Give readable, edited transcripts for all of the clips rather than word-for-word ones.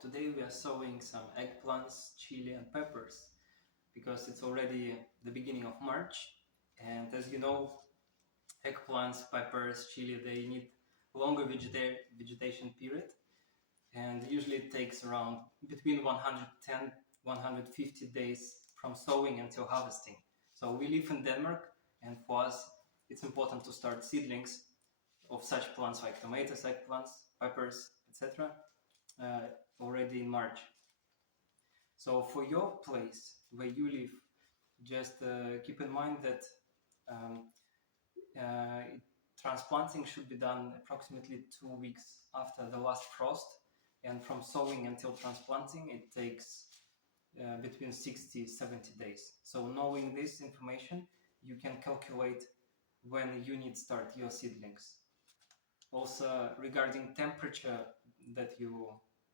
today we are sowing some eggplants, chili and peppers because it's already the beginning of March, and as you know, eggplants, peppers, chili, they need longer vegetation period, and usually it takes around between 110 150 days from sowing until harvesting. So we live in Denmark, and for us it's important to start seedlings of such plants like tomatoes, eggplants, peppers, etc. Already in March. So for your place where you live, just keep in mind that um, transplanting should be done approximately 2 weeks after the last frost, and from sowing until transplanting it takes between 60-70 days. So knowing this information, you can calculate when you need to start your seedlings. Also, regarding temperature that you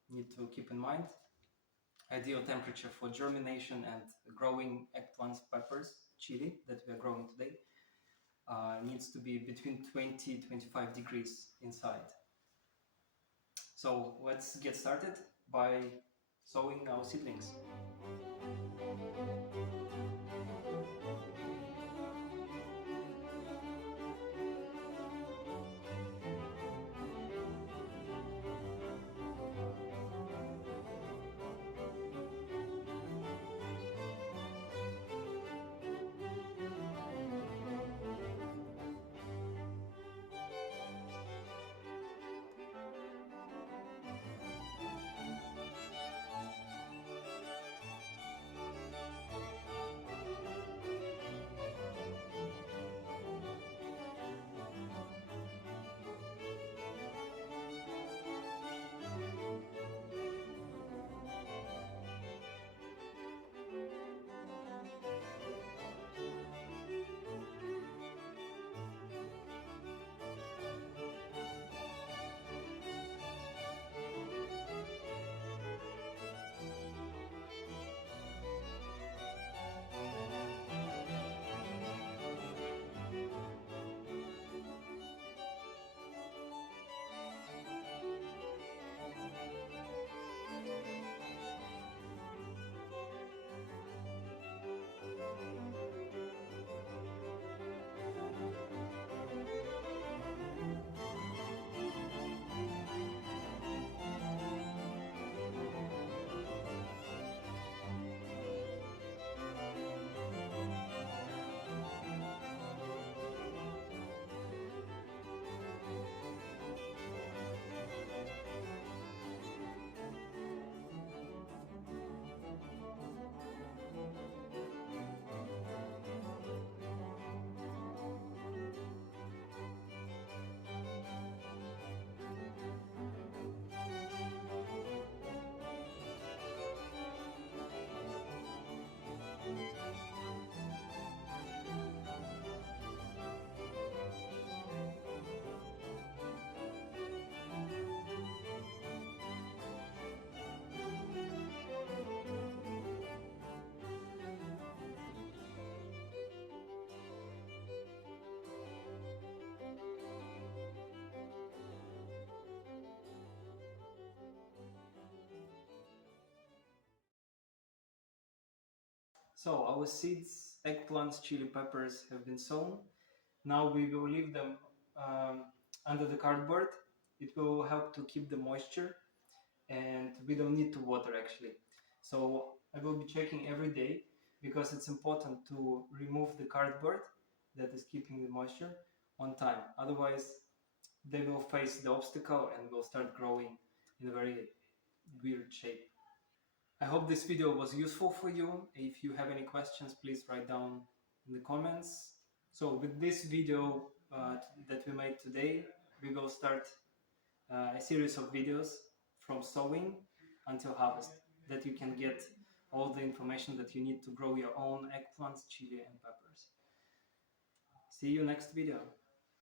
need to keep in mind, ideal temperature for germination and growing eggplants, peppers, chili that we are growing today needs to be between 20-25 degrees inside. So let's get started by sowing our seedlings. So our seeds, eggplants, chili peppers have been sown. Now we will leave them under the cardboard. It will help to keep the moisture, and we don't need to water actually. So I will be checking every day because it's important to remove the cardboard that is keeping the moisture on time. Otherwise, they will face the obstacle and will start growing in a very weird shape. I hope this video was useful for you. If you have any questions, please write down in the comments. So with this video that we made today, we will start a series of videos from sowing until harvest, that you can get all the information that you need to grow your own eggplants, chili and peppers. See you next video.